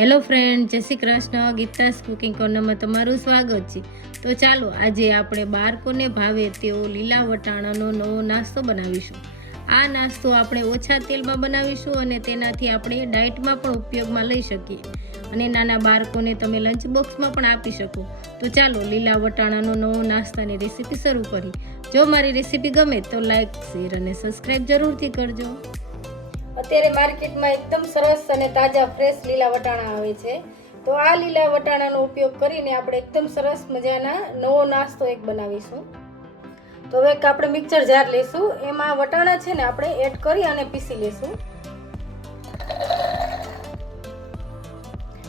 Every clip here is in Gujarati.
Hello friend Jai Shri Krishna. Geeta's cooking કોર્નરમાં તમારું સ્વાગત છે. તો ચાલો, આજે આપણે બાળકોને ભાવે તેવો લીલા વટાણાનો નવો નાસ્તો બનાવીશું. આ નાસ્તો આપણે ઓછા તેલમાં બનાવીશું અને તેનાથી આપણે ડાયટમાં પણ ઉપયોગમાં લઈ શકીએ. અને નાના બાળકોને તમે લંચ બોક્સમાં પણ આપી શકો. તો ચાલો, લીલા વટાણાનો નવો નાસ્તાની રેસીપી શરૂ કરી. જો મારી રેસીપી ગમે તો લાઈક શેર અને સબસ્ક્રાઈબ જરૂરથી કરજો. અત્યારે માર્કેટમાં એકદમ સરસ અને તાજા ફ્રેશ લીલા વટાણા આવે છે. તો આ લીલા વટાણાનો ઉપયોગ કરીને આપણે એકદમ સરસ મજાના નવો નાસ્તો એક બનાવીશું. તો હવે એક આપણે મિક્સર જાર લેશું એમાં વટાણા છે ને આપણે એડ કરી અને પીસી લેશું.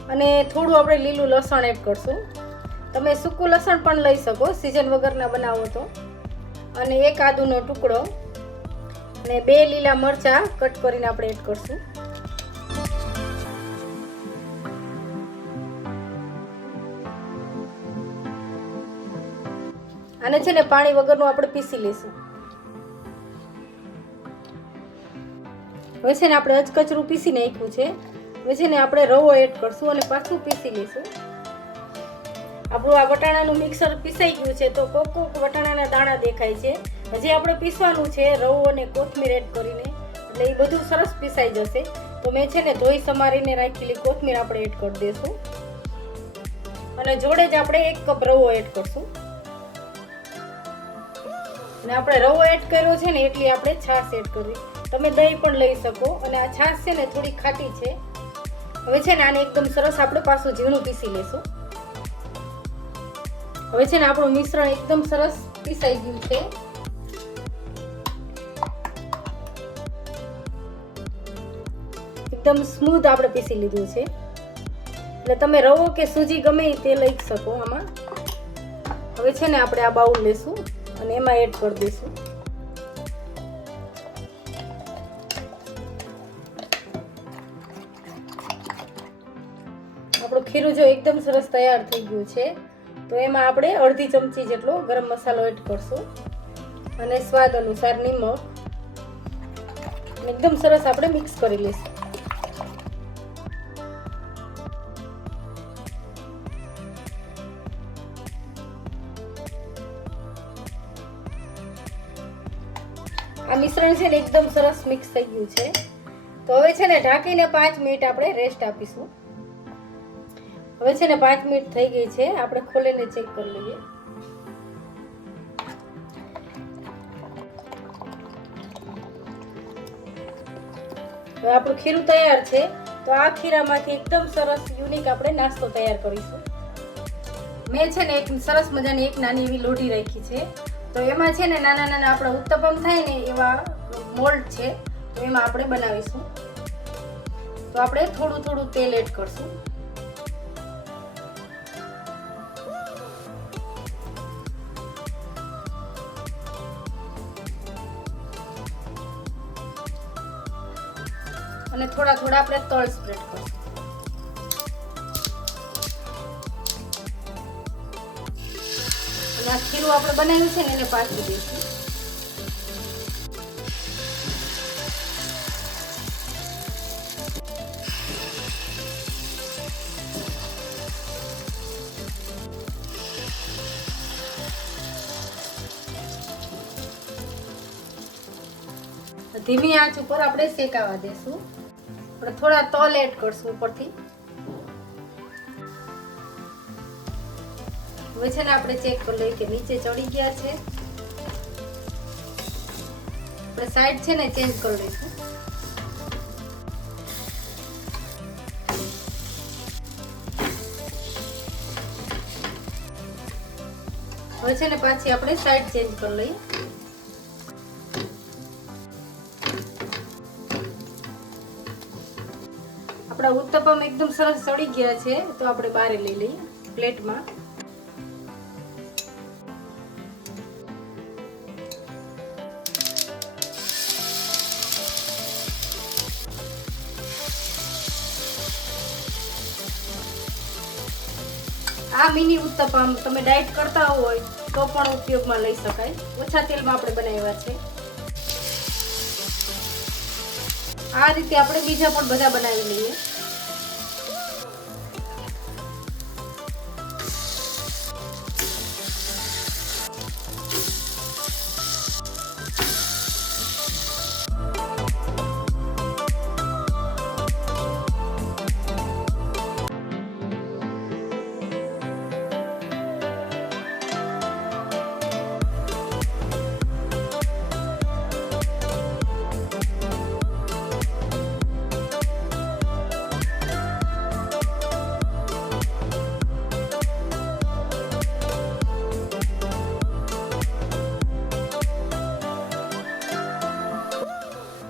અને થોડું આપણે લીલું લસણ એડ કરશું. તમે સૂકું લસણ પણ લઈ શકો, સિઝન વગરના બનાવો તો. અને એક આદુનો ટુકડો. અને બે લીલા મરચા કટ કરીને આપણે એડ કરશું. આને છે ને પાણી વગરનું આપણે પીસી લઈશું. હવે છે ને આપણે અચકચરું પીસી નાખ્યું છે. હવે છે ને આપણે રવો એડ કરશું અને પાછું પીસી લઈશું. આપણું આ વટાણાનું મિક્સર પીસાઈ ગયું છે તો કોક કોક વટાણાના દાણા દેખાય છે. હજી આપણે પીસવાનું છે, રવો અને કોથમીર એડ કરીને, એટલે એ બધું સરસ પીસાઈ જશે. તો મેં છે ને ધોઈ સમારીને રાખેલી કોથમીર આપણે એડ કરી દઈશું અને જોડે જ આપણે એક કપ રવો એડ કરશું. અને આપણે રવો એડ કર્યો છે ને એટલી આપણે છાશ એડ કરવી. તમે દહીં પણ લઈ શકો. અને આ છાશ છે ને થોડી ખાટી છે. હવે છે ને આને એકદમ સરસ આપણે પાછું ઝીણું પીસી લેશું. હવે છે ને આપણું મિશ્રણ એકદમ સરસ પીસાઈ ગયું છે. એકદમ સ્મૂથ આપણે પીસી લીધું છે. એટલે તમે રવો કે સૂજી ગમે તે લઈ શકો આમાં. હવે છે ને આપણે આ બાઉલ લેશું અને એમાં એડ કરી દઈશું. આપણું ખીરું જો એકદમ સરસ તૈયાર થઈ ગયું છે, તો એમાં આપણે અડધી ચમચી જેટલો ગરમ મસાલો એડ કરશું. અને સ્વાદ અનુસાર નિમક. એકદમ સરસ આપણે મિક્સ કરી લઈશું. આ મિશ્રણ છે ને એકદમ સરસ મિક્સ થઈ ગયું છે. તો હવે છે ને ઢાંકીને પાંચ મિનિટ આપણે રેસ્ટ આપીશું. હવે છે ને પાંચ મિનિટ થઈ ગઈ છે. આપણે ખોલીને ચેક કરી લઈએ. આપણું ખીરું તૈયાર છે. તો આ ખીરામાંથી એકદમ સરસ યુનિક આપણે નાસ્તો તૈયાર કરીશું. મેં છે ને એક સરસ મજાની એક નાની એવી લોઢી રાખી છે. તો એમાં છે ને નાના નાના આપણે ઉત્તપમ થાય ને એવા મોલ્ડ છે, તો એમાં આપણે બનાવીશું. તો આપણે થોડું થોડું તેલ એડ કરશું. અને થોડા થોડા આપણે તળ સ્પ્રેડ કરશું. આ ખીરું આપણે બનાવ્યું છે ને એને પાથરી દઈશું. ધીમી આંચ ઉપર આપણે શેકાવા દેશું. આપણે થોડા તલ એડ કરશું ઉપરથી. હવે છે ને આપણે ચેક કરી લઈએ કે નીચે ચડી ગયા છે. આપણે સાઈડ છે ને ચેન્જ કરી લઈશું. હવે છે ને પાછી આપણે સાઈડ ચેન્જ કરી લઈએ. આપણા ઉત્તપમ એકદમ સરસ ચડી ગયા છે, તો આપણે બારે લઈ લઈએ પ્લેટમાં આ મિની ઉત્તપમ તમે ડાયટ કરતા હોય તો પણ ઉપયોગમાં લઈ શકાય. ઓછા તેલમાં આપણે બનાવ્યા છે. આ રીતે આપણે બીજા પણ બધા બનાવી લઈએ.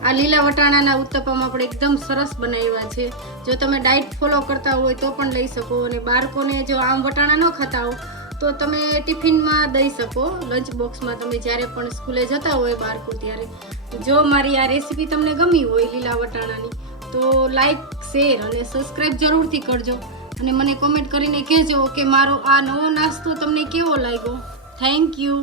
આ લીલા વટાણાના ઉત્તપમ આપણે એકદમ સરસ બનાવ્યા છે. જો તમે ડાયટ ફોલો કરતા હોય તો પણ લઈ શકો અને બાળકોને જો આમ વટાણા ન ખાતા હો, તો તમે ટિફિનમાં દઈ શકો. લંચ બોક્સમાં તમે જ્યારે પણ સ્કૂલે જતા હોય બાળકો ત્યારે. જો મારી આ રેસીપી તમને ગમી હોય લીલા વટાણાની, તો લાઈક, શેર અને સબસ્ક્રાઈબ જરૂરથી કરજો. અને મને કોમેન્ટ કરીને કહેજો કે મારો આ નવો નાસ્તો તમને કેવો લાગ્યો? Thank you